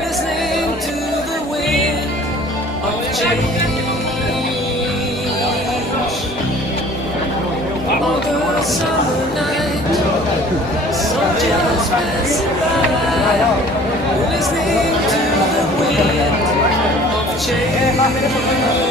Listening to the wind of change. On the summer night, soldiers passing by, listening to the wind of change.